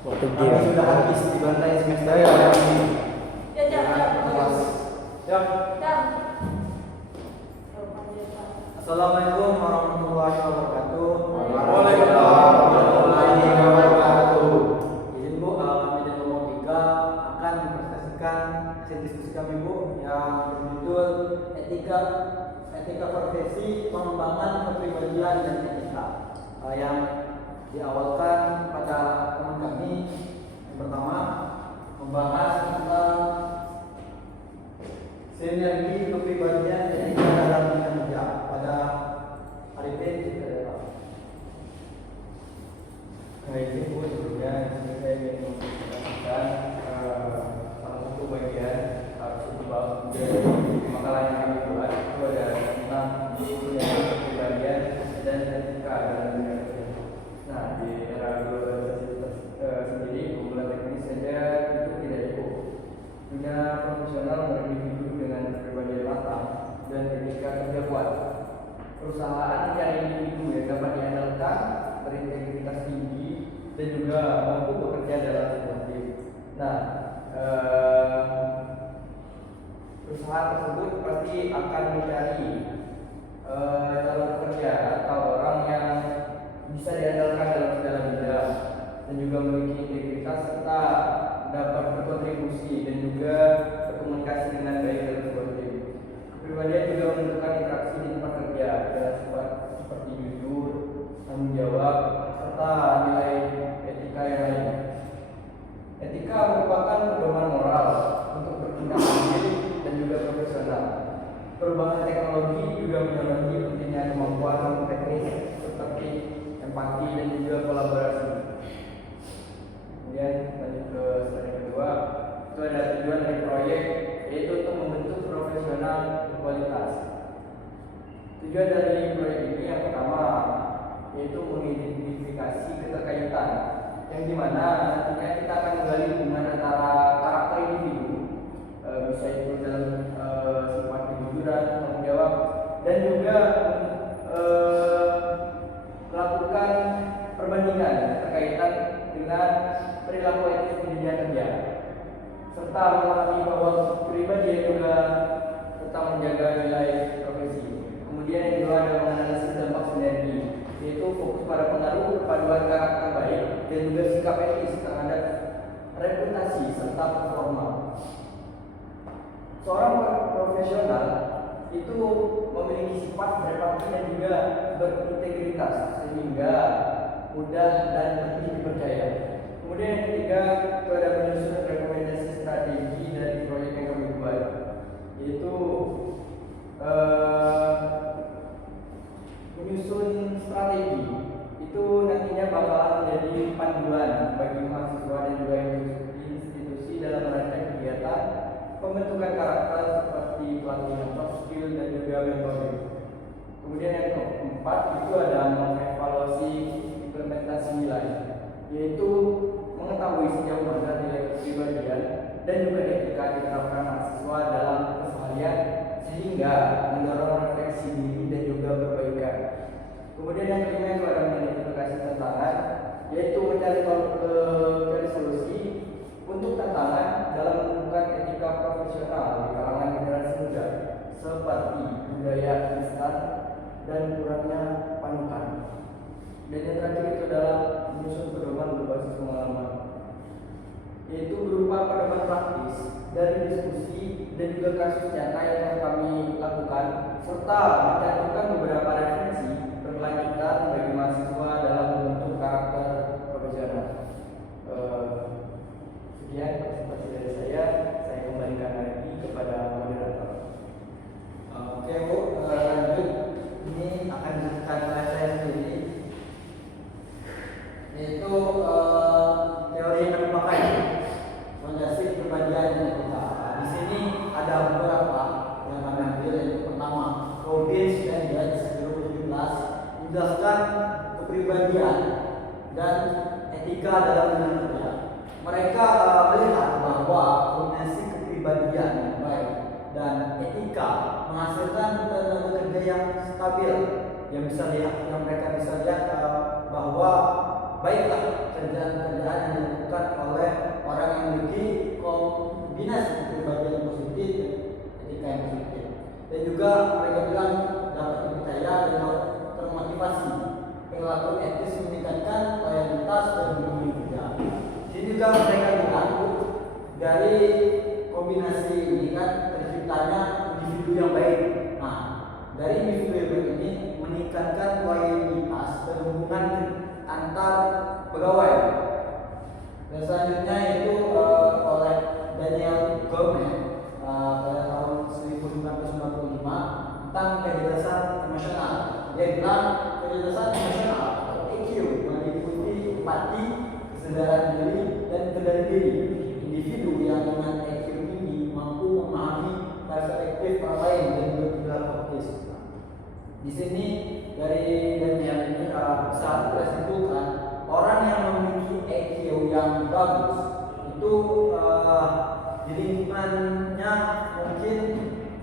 waktu Kami sudah habis di bantai semester ini. Assalamualaikum warahmatullahi wabarakatuh. Waalaikumsalam warahmatullahi wabarakatuh. Izin Bu, kami dari Logika akan mempresentasikan hasil diskusi kami Bu yang berjudul etika profesi, pengembangan kepribadian dan etika, yang diawalkan pada teman kami yang pertama membahas tentang sinergi kepribadian dan etika dalam dunia kerja pada hari ini. Baik, Bu, sebelumnya saya ingin mempresentasikan salah satu bagian sebab dari makalah yang kami buat itu ada tentang kepribadian dan etika dalam dunia kerja. Nah, di era globalisasi sendiri kumpulan teknis saja itu tidak cukup. Dunia profesional berindividu dengan kepribadian matang dan etika kerja kuat. Perusahaan mencari individu yang dapat diandalkan, berintegritas tinggi, dan juga mampu bekerja dalam sebuah tim. Nah, perusahaan tersebut pasti akan mencari calon pekerja atau orang yang bisa diandalkan dalam segala bidang dan juga memiliki integritas serta dapat berkontribusi dan juga berkomunikasi dengan baik dalam sebuah tim. Kepribadian juga menentukan interaksi di tempat kerja dengan sifat seperti jujur, tanggung jawab, serta nilai etika yang lain. Etika merupakan pedoman moral untuk bertindak adil dan juga profesional. Perubahan teknologi juga menambah pentingnya kemampuan teknis seperti empati dan juga kolaborasi. Kemudian lanjut ke slide kedua, itu ada tujuan dari proyek, yaitu untuk membentuk profesional berkualitas. Tujuan dari proyek ini yang pertama yaitu mengidentifikasi keterkaitan, yang dimana nantinya kita akan menggali hubungan antara karakter individu, bisa itu dalam sifat kejujuran, tanggung jawab, dan juga melakukan perbandingan terkaitan dengan perilaku etis di dunia kerja, serta memahami bahwa kepribadian juga tetap menjaga nilai profesi. Kemudian yang kedua adalah menganalisis dampak sinergi, yaitu fokus pada pengaruh perpaduan karakter baik dan juga sikap etis terhadap reputasi serta performa. Seorang profesional itu memiliki sifat berempati dan juga berintegritas sehingga mudah dan lebih dipercaya. Kemudian yang ketiga itu ada menyusun rekomendasi strategi dari proyek yang kami buat, yaitu menyusun strategi itu nantinya bakalan menjadi panduan bagi mahasiswa dan juga institusi dalam merancang kegiatan pembentukan karakter seperti pelatihan soft skill dan juga mentoring. Kemudian yang keempat itu ada mengevaluasi implementasi nilai, yaitu mengetahui sejauh mana nilai kepribadian dan juga etika diterapkan mahasiswa dalam keseharian sehingga mendorong refleksi diri dan juga perbaikan. Kemudian yang kelima itu ada mengidentifikasi tantangan, yaitu mencari solusi untuk tantangan dalam menemukan etika profesional di kalangan generasi muda seperti budaya instan dan kurangnya panutan. Dan yang terakhir itu adalah menyusun pedoman berbasis pengalaman, yaitu berupa pedoman praktis dari diskusi dan juga kasus nyata yang kami lakukan, serta mencantumkan beberapa referensi berkelanjutan bagi mahasiswa dalam membentuk karakter profesional. Sekian presentasi dari saya kembalikan lagi kepada moderator. Oke Bu, lanjut. Ini akan dijelaskan oleh saya sendiri, yaitu teori yang kami pakai, fondasi kepribadian dan etika. Di sini ada beberapa yang kami ambil, yaitu pertama Robbins dan Judge 2017 menjelaskan kepribadian dan etika dalam dunia kerja. Mereka melihat bahwa kombinasi kepribadian yang baik dan etika menghasilkan tenaga kerja yang stabil, yang mereka bisa lihat bahwa baiklah kerjaan-kerjaan yang dilakukan Dan juga mereka bilang dapat dipercaya dan termotivasi. Perilaku etis meningkatkan loyalitas dan dunia kerja. Jadi juga mereka bilang dari kombinasi ini kan terciptanya individu yang baik. Nah, dari individu yang baik ini meningkatkan loyalitas dan hubungan antar pegawai. Dan selanjutnya itu oleh Daniel Goleman pada tahun 1995 tentang kecerdasan emosional. Dia bilang kecerdasan emosional atau EQ meliputi empati, kesadaran diri, dan kendali diri. Individu yang dengan EQ tinggi mampu memahami perspektif orang lain dan berperilaku etis. Di sini dari Daniel ini bisa kita simpulkan orang yang memiliki EQ yang bagus itu di lingkungannya mungkin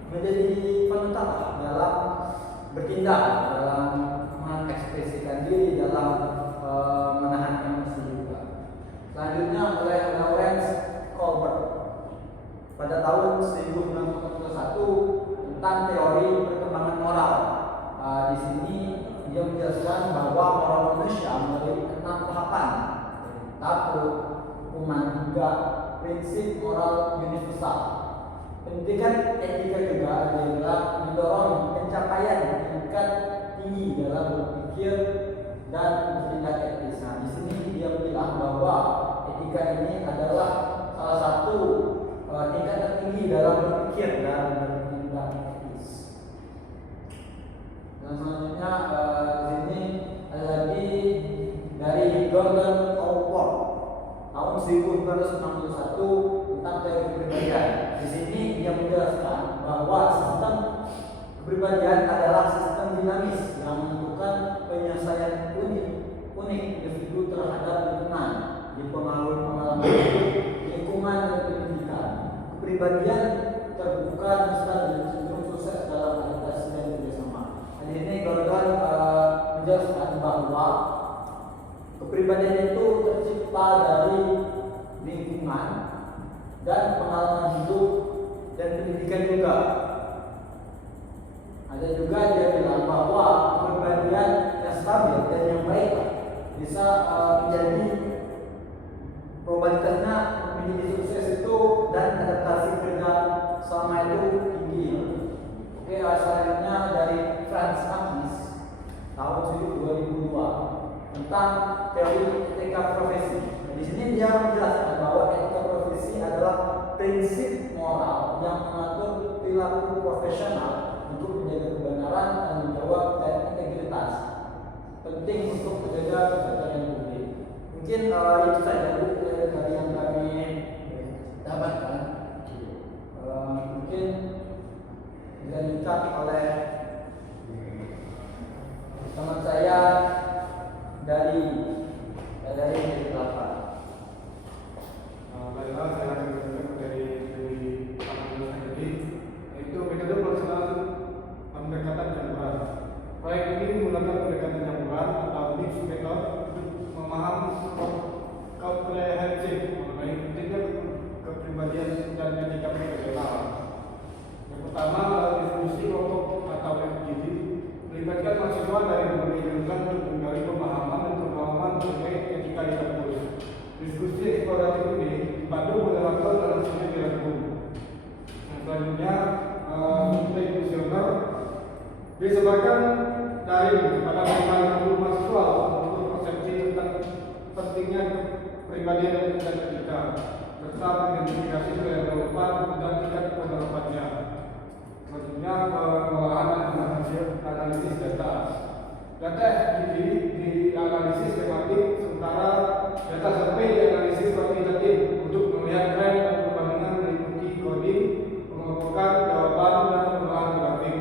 menjadi panutan dalam bertindak, dalam mengekspresikan diri, dalam menahan emosi juga. Selanjutnya oleh Lawrence Colbert pada tahun 1941 tentang teori perkembangan moral. Di sini dia menjelaskan bahwa moral manusia melalui 6 tahapan: takut, hukuman, hingga prinsip moral universal. Pendidikan etika juga adalah mendorong pencapaian tingkat tinggi dalam berpikir dan bertindak etis. Nah, di sini dia bilang bahwa etika ini adalah salah satu tingkat tertinggi dalam berpikir dan bertindak etis. Dan selanjutnya di sini ada lagi dari Gordon Allport tahun 1961 tentang teori kepribadian. Di sini dia menjelaskan bahwa sistem kepribadian adalah sistem dinamis yang menentukan penyelesaian unik individu terhadap lingkungan, dipengaruhi pengalaman hidup, lingkungan dan pendidikan. Kepribadian terbuka dan cenderung sukses dalam adaptasi dan kerjasama. Di sini Gordon menjelaskan bahwa kepribadian itu tercipta dari lingkungan dan pengalaman hidup dan pendidikan juga. Ada juga dia bilang bahwa kepribadian yang stabil dan yang baik bisa menjadi probabilitasnya menjadi sukses itu dan adaptasi kerja selama itu tinggi. Oke, selanjutnya dari Franz Marquis tahun 2002 tentang teori etika profesi. Di sini dia menjelaskan bahwa etika profesi adalah prinsip moral yang mengatur perilaku profesional untuk menjaga kebenaran, tanggung jawab, dan integritas. Penting untuk menjaga kepercayaan publik. Mungkin itu saja dari yang kami dapatkan. Mungkin dilanjutkan oleh teman saya dari Kelapa. Baiklah, saya akan menunjukkan dari penjelasan tadi, yaitu metode pelaksanaan pendekatan campuran. Proyek ini menggunakan pendekatan campuran atau mixed method untuk memahami komprehensif mengenai pentingnya kepribadian dan etika profesional. Yang pertama, diskusi kelompok atau FGD melibatkan mahasiswa dari berbagai jurusan untuk menggali pemahaman dan pengalaman mengenai etika di kampus. Diskusi eksploratif ini dipandu moderator dalam sini dirangkum. Yang selanjutnya, survei kuesioner disebarkan dari kepada 50 mahasiswa untuk persepsi tentang pentingnya kepribadian dan etika, serta mengidentifikasi yang relevan dan tingkat penerapannya. Selanjutnya, pengolahan dan analisis data. Data FGD dianalisis skematik, sementara data survei dianalisis kuantitatif untuk melihat tren dan perbandingan meliputi coding, pengumpulan jawaban, dan pengolahan grafik.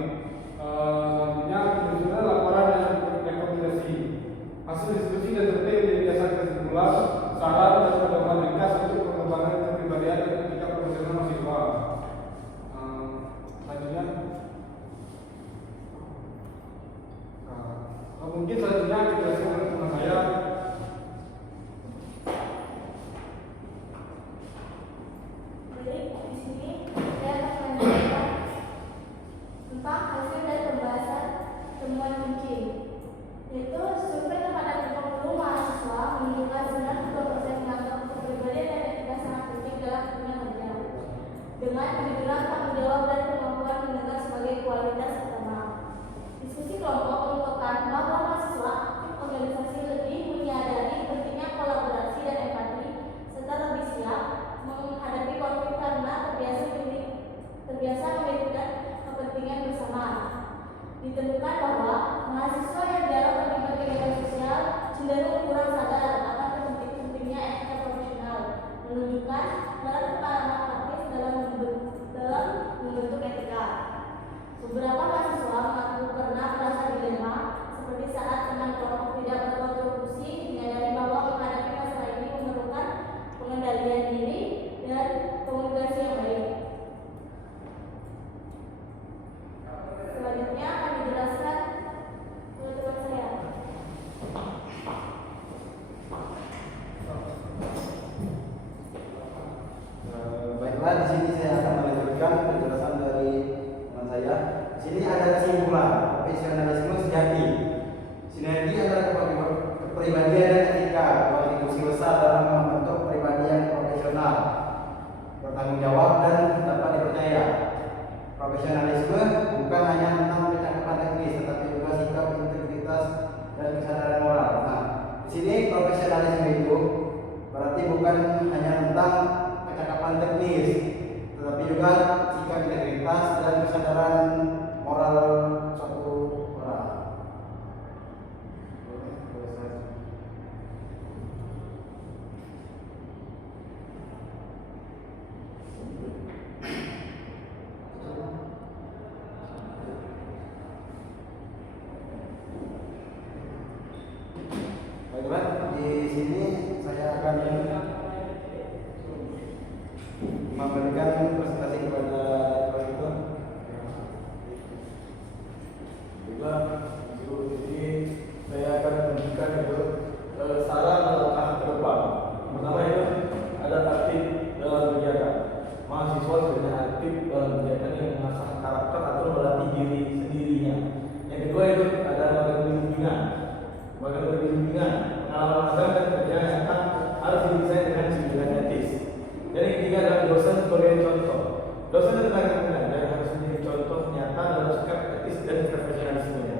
Selanjutnya, penyusunan laporan dan rekomendasi. Hasil diskusi dan survei menjadi kesimpulan, saran, dan pedoman ringkas untuk pengembangan kepribadian dan etika profesional mahasiswa. Selanjutnya, mungkin selanjutnya dijelaskan oleh teman saya. di sini saya akan melanjutkan penjelasan dari teman saya. Di sini ada kesimpulan profesionalisme sejati. Sinergi antara kepribadian dan etika berkontribusi besar dalam membentuk pribadi yang profesional, bertanggung jawab dan dapat dipercaya. Profesionalisme bukan hanya tentang kecakapan teknis, tetapi juga sikap, integritas, dan kesadaran moral. Nah, di sini profesionalisme itu berarti bukan hanya tentang kecakapan teknis, tetapi juga sikap, integritas, dan kesadaran moral suatu orang. Baiklah, di sini saya akan memberikan presentasi kepada Rektor. Baiklah, di sini saya akan menunjukkan itu saran langkah ke depan. Pertama itu ada aktif dalam kegiatan. Mahasiswa sebenarnya aktif dalam kegiatan yang mengasah karakter atau melatih diri sendirinya. Yang kedua itu ada bimbingan. Bagaimana bimbingan, pengalaman magang dan kerja nyata harus didesain dengan bimbingan etis. Dan yang ketiga adalah dosen sebagai contoh. Dosen dan tenaga pengajar harus menjadi contoh nyata dalam sikap etis dan profesionalismenya.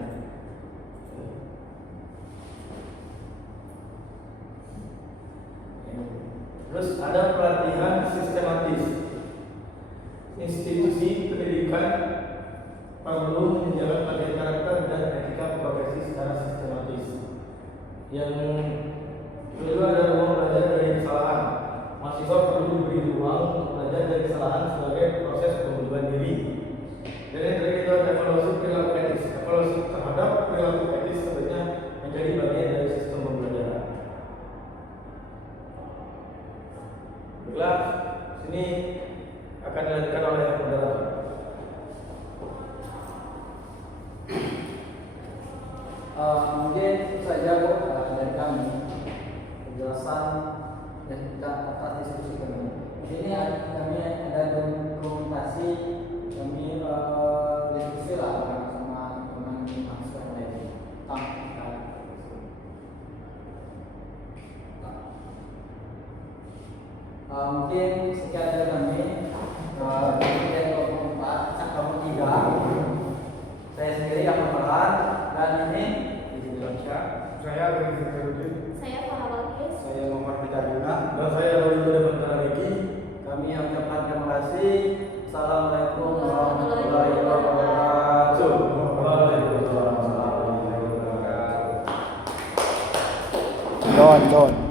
Terus ada pelatihan sistematis. Institusi pendidikan perlu menjalankan pelatihan karakter dan etika profesi secara sistematis. Yang kedua ada ruang belajar dari kesalahan. Mahasiswa perlu diberi ruang untuk belajar dari kesalahan sebagai proses pembentukan diri. Dan yang terakhir itu ada evaluasi perilaku etis. Evaluasi terhadap perilaku etis sebenarnya menjadi bagian dari sistem pembelajaran. Baiklah, sini akan dilanjutkan oleh moderator. Mungkin itu saja Bu dari kami penjelasan dan kita atas diskusi kami. Di sini kami ada dokumentasi kami diskusi lah sama teman mahasiswa lain tentang mungkin sekian dari kami. Kemudian 24 sampai 3 saya sendiri yang pemeran dan ini Saya Rudi Firudin. Saya Farah Balkis. saya Muhammad Bitaruna. Dan saya Rudi Bantara Riki. Kami yang ucapkan terima kasih. Assalamualaikum warahmatullahi wabarakatuh. Waalaikumsalam warahmatullahi wabarakatuh. Don.